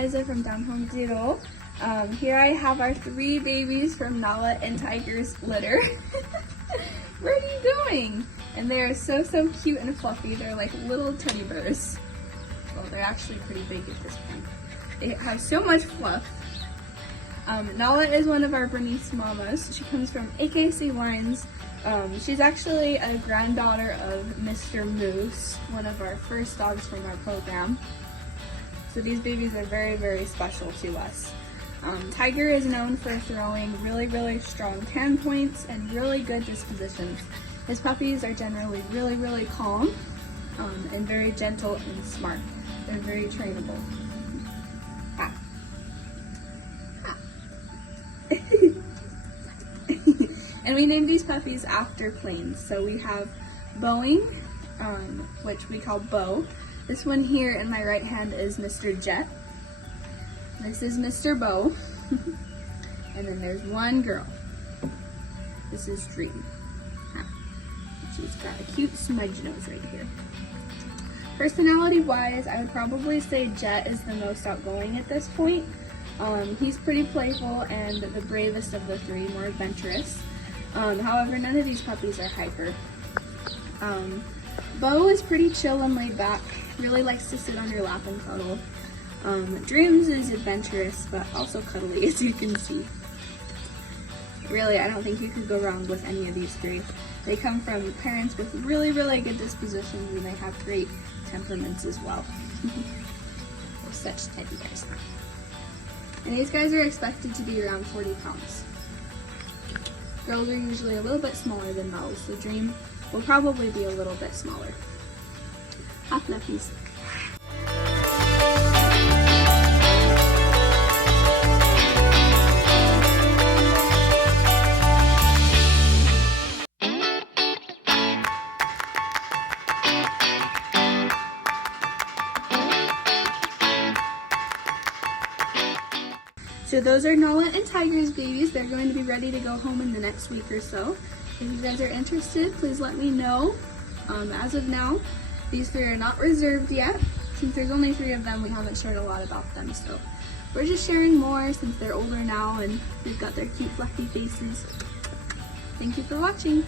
Eliza from Down Home Doodle. Here I have our 3 babies from Nola and Tiger's litter. Where are you going? And they are so cute and fluffy. They're like little teddy bears. Well, they're actually pretty big at this point. They have so much fluff. Nola is one of our Bernice mamas. She comes from AKC Wines. She's actually a granddaughter of Mr. Moose, one of our first dogs from our program. So these babies are very special to us. Tiger is known for throwing really strong tan points and really good dispositions. His puppies are generally really calm and very gentle and smart. They're very trainable. Ah. Ah. And we named these puppies after planes. So we have Boeing, which we call Bo. This one here in my right hand is Mr. Jet. This is Mr. Bo. And then there's one girl. This is Dream. She's got a cute smudge nose right here. Personality-wise, I would probably say Jet is the most outgoing at this point. He's pretty playful and the bravest of the 3, more adventurous. However, none of these puppies are hyper. Bo is pretty chill and laid back, really likes to sit on your lap and cuddle. Dreams is adventurous, but also cuddly, as you can see. Really, I don't think you could go wrong with any of these 3. They come from parents with really good dispositions, and they have great temperaments as well. They're such teddy bears. And these guys are expected to be around 40 pounds. Girls are usually a little bit smaller than males, so Dream will probably be a little bit smaller. Hot fluffies. So those are Nola and Tiger's babies. They're going to be ready to go home in the next week or so. If you guys are interested, please let me know. As of now, these 3 are not reserved yet. Since there's only 3 of them, we haven't shared a lot about them. So we're just sharing more since they're older now and they've got their cute fluffy faces. Thank you for watching.